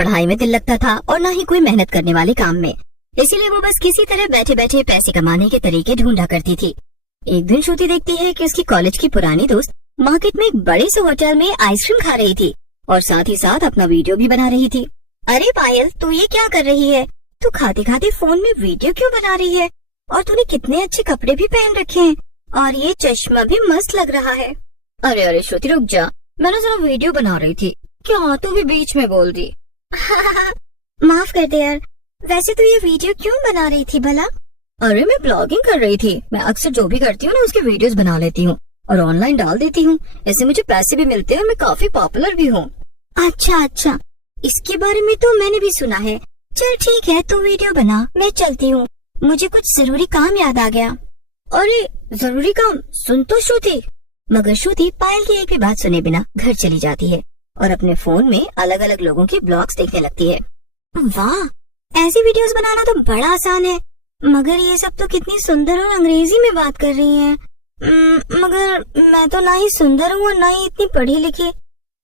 पढ़ाई में दिल लगता था और न ही कोई मेहनत करने वाले काम में। इसीलिए वो बस किसी तरह बैठे बैठे पैसे कमाने के तरीके ढूंढा करती थी। एक दिन श्रुति देखती है कि उसकी कॉलेज की पुरानी दोस्त मार्केट में एक बड़े से होटल में आइसक्रीम खा रही थी और साथ ही साथ अपना वीडियो भी बना रही थी। अरे पायल, तू ये क्या कर रही है? तू खाते खाते फोन में वीडियो क्यों बना रही है? और तूने कितने अच्छे कपड़े भी पहन रखे हैं और ये चश्मा भी मस्त लग रहा है। अरे अरे श्रुति, रुक जा, मैं ना जरा वीडियो बना रही थी। क्या तू भी बीच में बोल दी? माफ कर दे यार, वैसे तू ये वीडियो क्यों बना रही थी भला? अरे मैं ब्लॉगिंग कर रही थी। मैं अक्सर जो भी करती हूँ ना उसके वीडियोस बना लेती हूँ और ऑनलाइन डाल देती हूँ। इससे मुझे पैसे भी मिलते हैं और मैं काफी पॉपुलर भी हूँ। अच्छा, इसके बारे में तो मैंने भी सुना है। चल ठीक है, तू वीडियो बना, मैं चलती हूँ, मुझे कुछ जरूरी काम याद आ गया। अरे जरूरी काम? सुन तो श्रुति। मगर श्रुति पायल की एक भी बात सुने बिना घर चली जाती है और अपने फोन में अलग अलग लोगों के ब्लॉग्स देखने लगती है। वाह, ऐसी वीडियोस बनाना तो बड़ा आसान है, मगर ये सब तो कितनी सुंदर और अंग्रेजी में बात कर रही हैं। मगर मैं तो ना ही सुंदर हूँ और ना ही इतनी पढ़ी लिखी।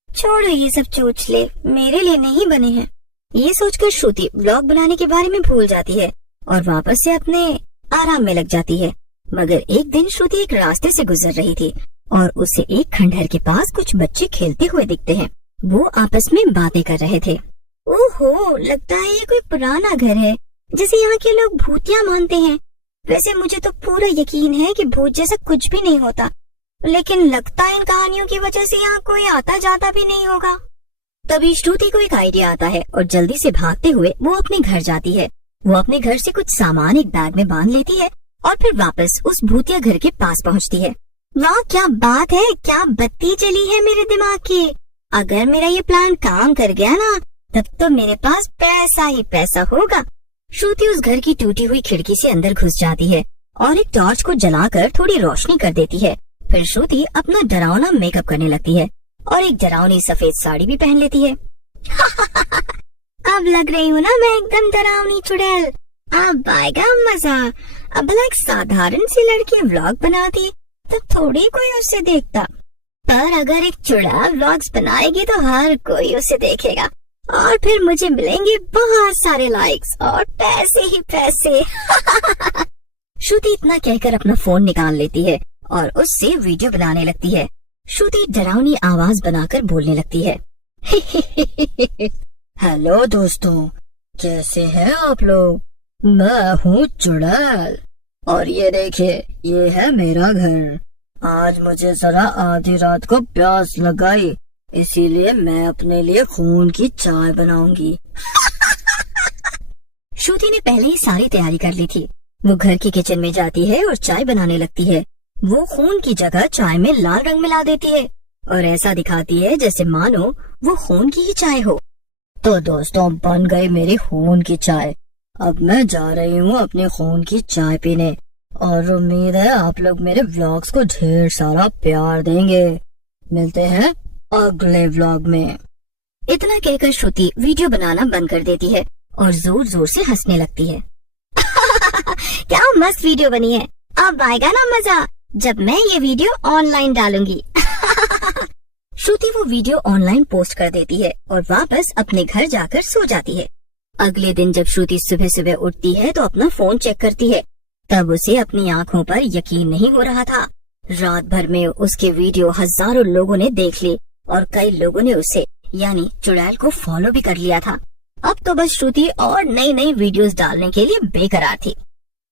छोड़ो ये सब चोचले, मेरे लिए नहीं बने हैं। ये सोचकर श्रुति ब्लॉग बनाने के बारे में भूल जाती है और वापस से अपने आराम में लग जाती है। मगर एक दिन श्रुति एक रास्ते से गुजर रही थी और उसे एक खंडहर के पास कुछ बच्चे खेलते हुए दिखते हैं। वो आपस में बातें कर रहे थे। ओहो, लगता है ये कोई पुराना घर है जिसे यहाँ के लोग भूतिया मानते हैं। वैसे मुझे तो पूरा यकीन है कि भूत जैसा कुछ भी नहीं होता, लेकिन लगता है इन कहानियों की वजह से यहाँ कोई आता जाता भी नहीं होगा। तभी श्रुति को एक आइडिया आता है और जल्दी से भागते हुए वो अपने घर जाती है। वो अपने घर से कुछ सामान एक बैग में बांध लेती है और फिर वापस उस भूतिया घर के पास पहुँचती है। वाह, क्या बात है, क्या बत्ती चली है मेरे दिमाग की। अगर मेरा ये प्लान काम कर गया ना, तब तो मेरे पास पैसा ही पैसा होगा। श्रुति उस घर की टूटी हुई खिड़की से अंदर घुस जाती है और एक टॉर्च को जलाकर थोड़ी रोशनी कर देती है। फिर श्रुति अपना डरावना मेकअप करने लगती है और एक डरावनी सफेद साड़ी भी पहन लेती है। अब लग रही हूँ ना मैं एकदम डरावनी चुड़ैल। अब आएगा मजा। अब एक साधारण सी लड़की व्लॉग बनाती तो थोड़ी कोई उसे देखता, पर अगर एक चुड़ैल व्लॉग्स बनाएगी तो हर कोई उसे देखेगा और फिर मुझे मिलेंगे बहुत सारे लाइक्स और पैसे ही पैसे। श्रुति इतना कहकर अपना फोन निकाल लेती है और उससे वीडियो बनाने लगती है। श्रुति डरावनी आवाज बनाकर बोलने लगती है। हेलो दोस्तों, कैसे हैं आप लोग? मैं हूँ चुड़ैल और ये देखिए, ये है मेरा घर। आज मुझे जरा आधी रात को प्यास लगाई, इसीलिए मैं अपने लिए खून की चाय बनाऊंगी। श्रुति ने पहले ही सारी तैयारी कर ली थी। वो घर की किचन में जाती है और चाय बनाने लगती है। वो खून की जगह चाय में लाल रंग मिला देती है और ऐसा दिखाती है जैसे मानो वो खून की ही चाय हो। तो दोस्तों, बन गई मेरी खून की चाय। अब मैं जा रही हूँ अपने खून की चाय पीने और उम्मीद है आप लोग मेरे व्लॉग्स को ढेर सारा प्यार देंगे। मिलते हैं अगले व्लॉग में। इतना कहकर श्रुति वीडियो बनाना बंद कर देती है और जोर जोर से हंसने लगती है। क्या मस्त वीडियो बनी है। अब आएगा ना मजा जब मैं ये वीडियो ऑनलाइन डालूंगी। श्रुति वो वीडियो ऑनलाइन पोस्ट कर देती है और वापस अपने घर जाकर सो जाती है। अगले दिन जब श्रुति सुबह सुबह उठती है तो अपना फोन चेक करती है। तब उसे अपनी आंखों पर यकीन नहीं हो रहा था। रात भर में उसके वीडियो हजारों लोगों ने देख ली और कई लोगों ने उसे यानी चुड़ैल को फॉलो भी कर लिया था। अब तो बस श्रुति और नई नई वीडियोस डालने के लिए बेकरार थी।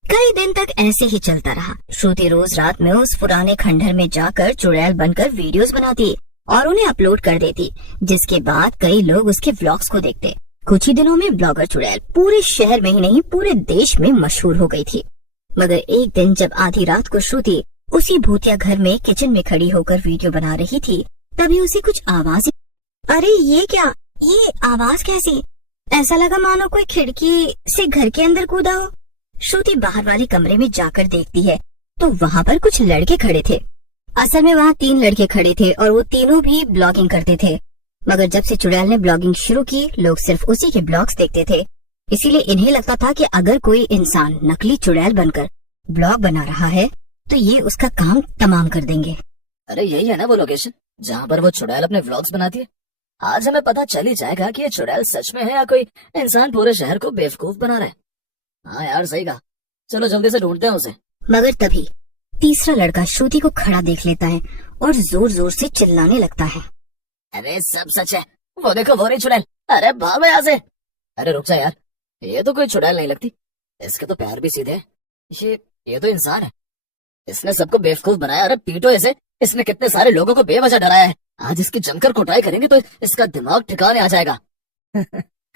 कई दिन तक ऐसे ही चलता रहा। श्रुति रोज रात में उस पुराने खंडहर में जाकर चुड़ैल बनकर वीडियोस बनाती और उन्हें अपलोड कर देती, जिसके बाद कई लोग उसके व्लॉग्स को देखते। कुछ ही दिनों में ब्लॉगर चुड़ैल पूरे शहर में ही नहीं पूरे देश में मशहूर हो गई थी। मगर एक दिन जब आधी रात को श्रुति उसी भूतिया घर में किचन में खड़ी होकर वीडियो बना रही थी, तभी उसे कुछ आवाज। अरे ये क्या, ये आवाज कैसी? ऐसा लगा मानो कोई खिड़की से घर के अंदर कूदा हो। श्रुति बाहर वाले कमरे में जाकर देखती है तो वहाँ पर कुछ लड़के खड़े थे। असल में वहाँ 3 लड़के खड़े थे और वो तीनों भी ब्लॉगिंग करते थे। मगर जब से चुड़ैल ने ब्लॉगिंग शुरू की, लोग सिर्फ उसी के ब्लॉग्स देखते थे। इसीलिए इन्हें लगता था कि अगर कोई इंसान नकली चुड़ैल बनकर ब्लॉग बना रहा है तो ये उसका काम तमाम कर देंगे। अरे यही है ना वो लोकेशन जहाँ पर वो चुड़ैल अपने व्लॉग्स बनाती है। आज हमें पता चल ही जाएगा कि ये चुड़ैल सच में है या कोई इंसान पूरे शहर को बेवकूफ बना रहा है। हाँ यार सही कहा, चलो जल्दी से ढूंढते हैं उसे। मगर तभी तीसरा लड़का श्रुति को खड़ा देख लेता है और जोर जोर से चिल्लाने लगता है। अरे सब सच है, वो देखो वो रही चुड़ैल, अरे भागो यहाँ से। अरे रुक जा यार, ये तो कोई चुड़ैल नहीं लगती, इसके तो पैर भी सीधे हैं। ये तो इंसान है, इसने सबको बेवकूफ बनाया। अरे पीटो इसे, इसने कितने सारे लोगों को बेवजह डराया है। आज इसकी जमकर कुटाई करेंगे तो इसका दिमाग ठिकाने आ जाएगा।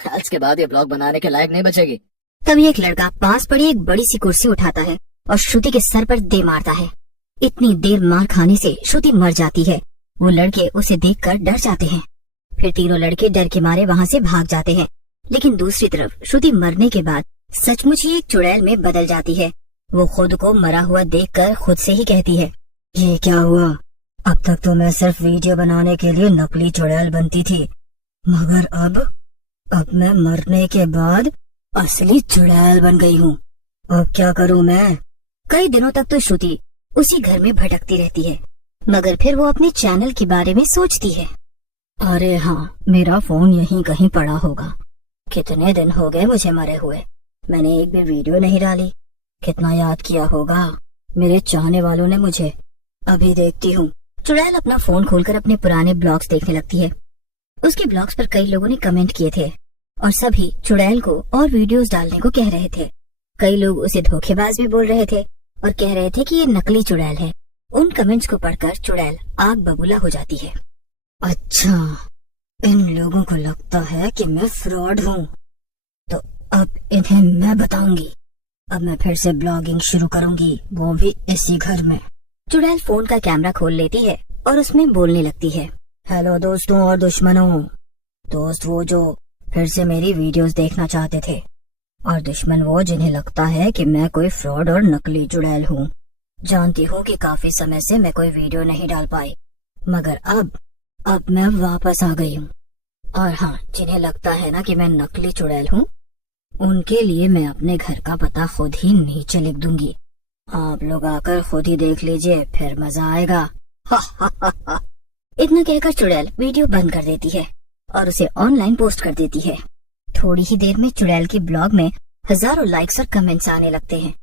आज के बाद ये ब्लॉग बनाने के लायक नहीं बचेगी। तभी एक लड़का पास पड़ी एक बड़ी सी कुर्सी उठाता है और श्रुति के सर पर दे मारता है। इतनी देर मार खाने से श्रुति मर जाती है। वो लड़के उसे देखकर डर जाते हैं। फिर तीनों लड़के डर के मारे वहाँ से भाग जाते हैं। लेकिन दूसरी तरफ श्रुति मरने के बाद सचमुच ही एक चुड़ैल में बदल जाती है। वो खुद को मरा हुआ देखकर खुद से ही कहती है, ये क्या हुआ? अब तक तो मैं सिर्फ वीडियो बनाने के लिए नकली चुड़ैल बनती थी, मगर अब मैं मरने के बाद असली चुड़ैल बन गई हूँ। अब क्या करूँ मैं? कई दिनों तक तो श्रुति उसी घर में भटकती रहती है, मगर फिर वो अपने चैनल के बारे में सोचती है। अरे हाँ, मेरा फोन यहीं कहीं पड़ा होगा। कितने दिन हो गए मुझे मरे हुए, मैंने एक भी वीडियो नहीं डाली। कितना याद किया होगा मेरे चाहने वालों ने मुझे। अभी देखती हूँ। चुड़ैल अपना फोन खोलकर अपने पुराने ब्लॉग्स देखने लगती है। उसके ब्लॉग्स पर कई लोगों ने कमेंट किए थे और सभी चुड़ैल को और वीडियोस डालने को कह रहे थे। कई लोग उसे धोखेबाज भी बोल रहे थे और कह रहे थे कि ये नकली चुड़ैल है। उन कमेंट्स को पढ़कर चुड़ैल आग बबूला हो जाती है। अच्छा, इन लोगों को लगता है कि मैं फ्रॉड हूँ, तो अब इन्हें मैं बताऊंगी। अब मैं फिर से ब्लॉगिंग शुरू करूंगी, वो भी इसी घर में। चुड़ैल फोन का कैमरा खोल लेती है और उसमें बोलने लगती है, हेलो दोस्तों और दुश्मनों। दोस्त वो जो फिर से मेरी वीडियोस देखना चाहते थे, और दुश्मन वो जिन्हें लगता है कि मैं कोई फ्रॉड और नकली चुड़ैल हूँ। जानती हूँ कि काफी समय से मैं कोई वीडियो नहीं डाल पाई, मगर अब मैं वापस आ गई हूँ। और हाँ, जिन्हें लगता है ना कि मैं नकली चुड़ैल हूँ, उनके लिए मैं अपने घर का पता खुद ही नीचे लिख दूंगी। आप लोग आकर खुद ही देख लीजिए, फिर मजा आएगा। इतना कहकर चुड़ैल वीडियो बंद कर देती है और उसे ऑनलाइन पोस्ट कर देती है। थोड़ी ही देर में चुड़ैल के ब्लॉग में हजारों लाइक्स और कमेंट्स आने लगते हैं।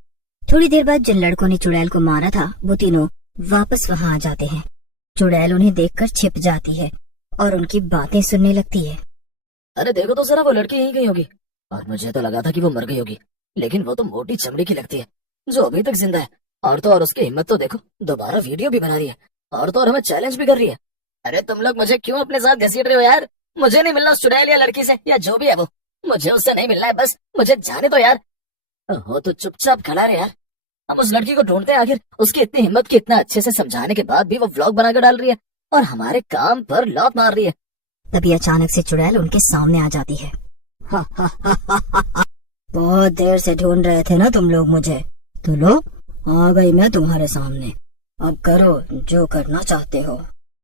थोड़ी देर बाद जिन लड़कों ने चुड़ैल को मारा था वो तीनों वापस वहाँ आ जाते हैं। चुड़ैल उन्हें देखकर छिप जाती है और उनकी बातें सुनने लगती है। अरे देखो तो जरा, वो लड़की यहीं गई होगी, और मुझे तो लगा था कि वो मर गई होगी, लेकिन वो तो मोटी चमड़ी की लगती है जो अभी तक जिंदा है। और तो और उसकी हिम्मत तो देखो, दोबारा वीडियो भी बना रही है, और तो और हमें चैलेंज भी कर रही है। अरे तुम लोग मुझे क्यों अपने साथ घसीट रहे हो यार? मुझे नहीं मिलना उस चुड़ैल या लड़की से, या जो भी है वो, मुझे उससे नहीं मिलना है, बस मुझे जाने दो यार। हो तो चुपचाप खड़ा रहे यार, हम उस लड़की को ढूंढते हैं। आखिर उसकी इतनी हिम्मत की इतना अच्छे से समझाने के बाद भी वो व्लॉग बनाकर डाल रही है और हमारे काम पर लॉक मार रही है। तभी अचानक से चुड़ैल उनके सामने आ जाती है। बहुत देर से ढूंढ रहे थे ना तुम लोग मुझे, तो लो आ गई मैं तुम्हारे सामने। अब करो जो करना चाहते हो।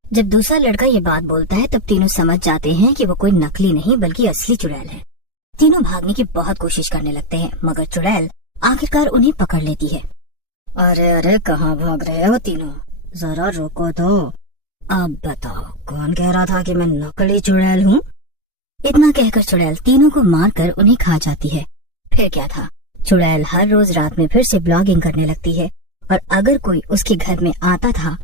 जब दूसरा लड़का ये बात बोलता है तब तीनों समझ जाते हैं कि वो कोई नकली नहीं बल्कि असली चुड़ैल है। तीनों भागने की बहुत कोशिश करने लगते हैं, मगर चुड़ैल आखिरकार उन्हें पकड़ लेती है। अरे कहाँ भाग रहे हो तीनों, जरा रुको तो। अब बताओ कौन कह रहा था कि मैं नकली चुड़ैल हूँ? इतना कहकर चुड़ैल तीनों को मारकर उन्हें खा जाती है। फिर क्या था, चुड़ैल हर रोज रात में फिर से ब्लॉगिंग करने लगती है, और अगर कोई उसके घर में आता था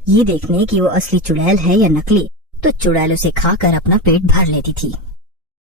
ये देखने कि वो असली चुड़ैल है या नकली, तो चुड़ैल उसे खाकर अपना पेट भर लेती थी।